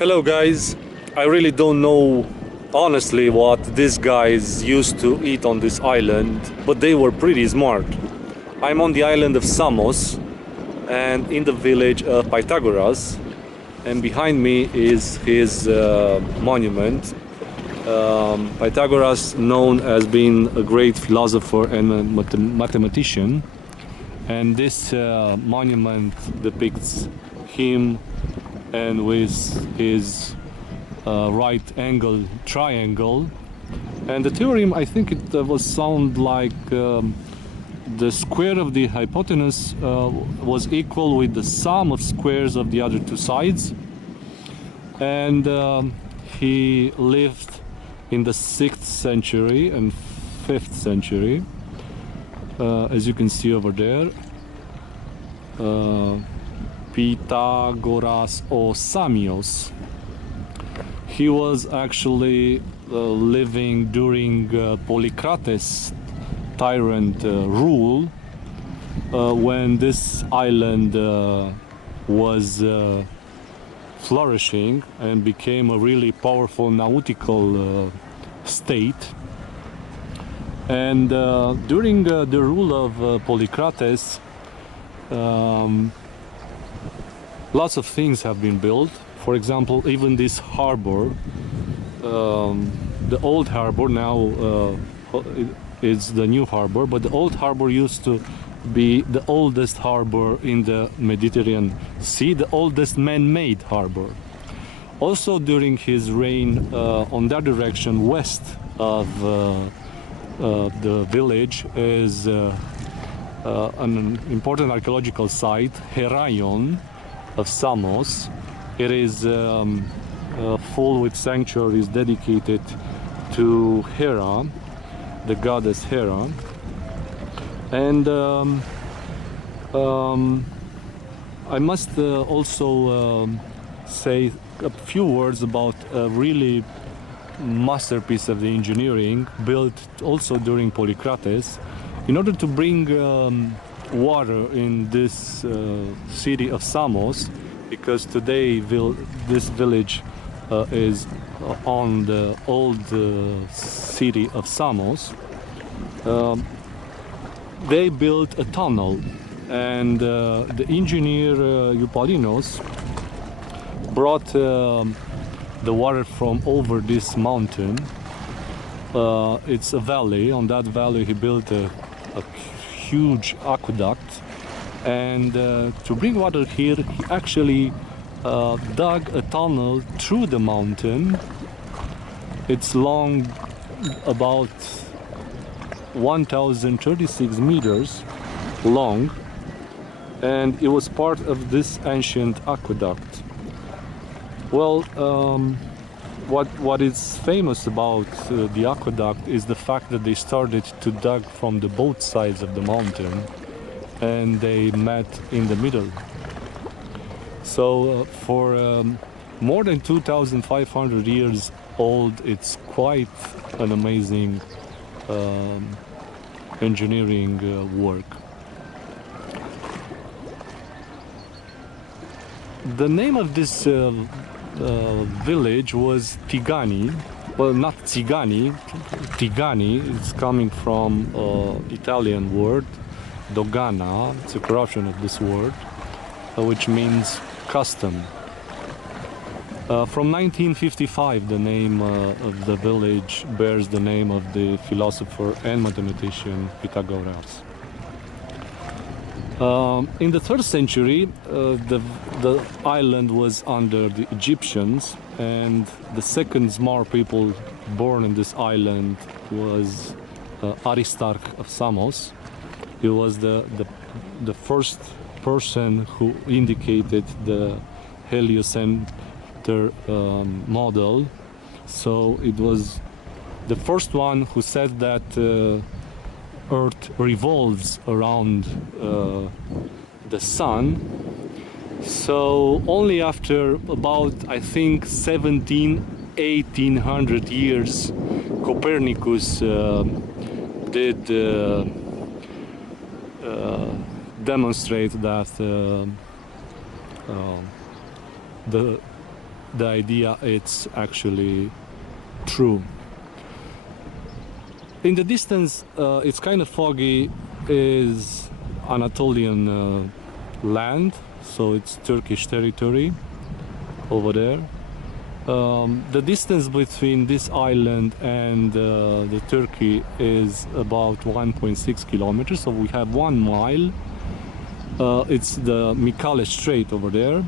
Hello guys, I really don't know honestly what these guys used to eat on this island, but they were pretty smart. I'm on the island of Samos and in the village of Pythagoras, and behind me is his monument. Pythagoras, known as being a great philosopher and a mathematician, and this monument depicts him and with his right angle triangle, and the theorem, I think it was sound like the square of the hypotenuse was equal with the sum of squares of the other two sides, and he lived in the 6th century and 5th century, as you can see over there. Pythagoras or Samios. He was actually living during Polycrates' tyrant rule, when this island was flourishing and became a really powerful nautical state. And during the rule of Polycrates, lots of things have been built. For example, even this harbor, the old harbor now is the new harbor, but the old harbor used to be the oldest harbor in the Mediterranean Sea, the oldest man-made harbor. Also during his reign, on that direction west of the village is an important archaeological site, Heraion of Samos. It is full with sanctuaries dedicated to Hera, the goddess Hera. And I must also say a few words about a really masterpiece of the engineering built also during Polycrates in order to bring water in this city of Samos, because today this village is on the old city of Samos. They built a tunnel, and the engineer Eupalinos brought the water from over this mountain. It's a valley. On that valley he built a huge aqueduct, and to bring water here he actually dug a tunnel through the mountain. It's long, about 1036 meters long, and it was part of this ancient aqueduct. Well, what is famous about the aqueduct is the fact that they started to dig from the both sides of the mountain, and they met in the middle. So for more than 2,500 years old, it's quite an amazing engineering work. The name of this village was Tigani. Well, not Tigani. Tigani is coming from Italian word dogana. It's a corruption of this word, which means custom. From 1955, the name of the village bears the name of the philosopher and mathematician Pythagoras. In the 3rd century, the island was under the Egyptians, and the second smart people born in this island was Aristarch of Samos. He was the first person who indicated the heliocenter model. So it was the first one who said that Earth revolves around the sun. So only after about, I think, 1800 years, Copernicus did demonstrate that the the idea it's actually true. In the distance, it's kind of foggy, is Anatolian land, so it's Turkish territory over there. The distance between this island and the Turkey is about 1.6 kilometers, so we have 1 mile. It's the Mikale Strait over there,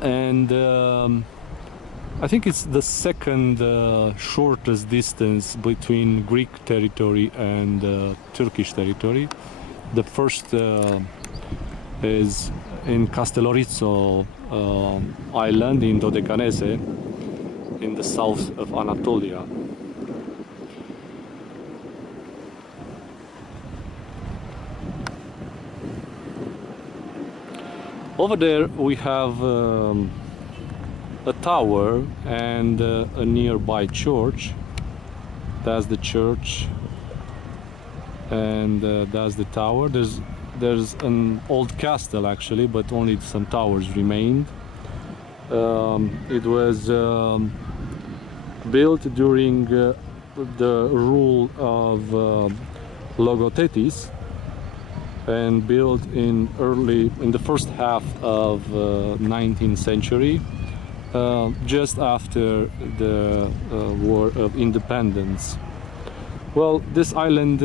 and I think it's the second shortest distance between Greek territory and Turkish territory. The first is in Castellorizzo Island in Dodecanese, in the south of Anatolia. Over there we have a tower and a nearby church. That's the church, and that's the tower. There's an old castle actually, but only some towers remained. It was built during the rule of Logothetis, and built in the first half of 19th century, just after the War of Independence. Well, this island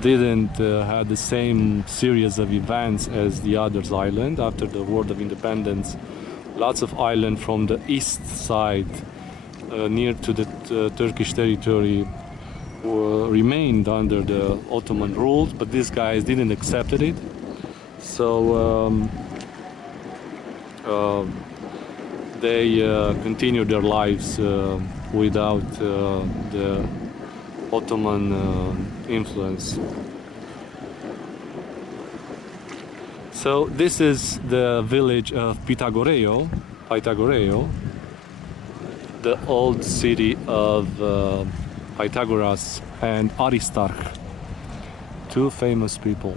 didn't have the same series of events as the others island. After the War of Independence, lots of islands from the east side near to the Turkish territory remained under the Ottoman rules, but these guys didn't accept it. So they continued their lives without the Ottoman influence. So this is the village of Pythagorean, the old city of Pythagoras and Aristarch, two famous people.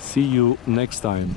See you next time.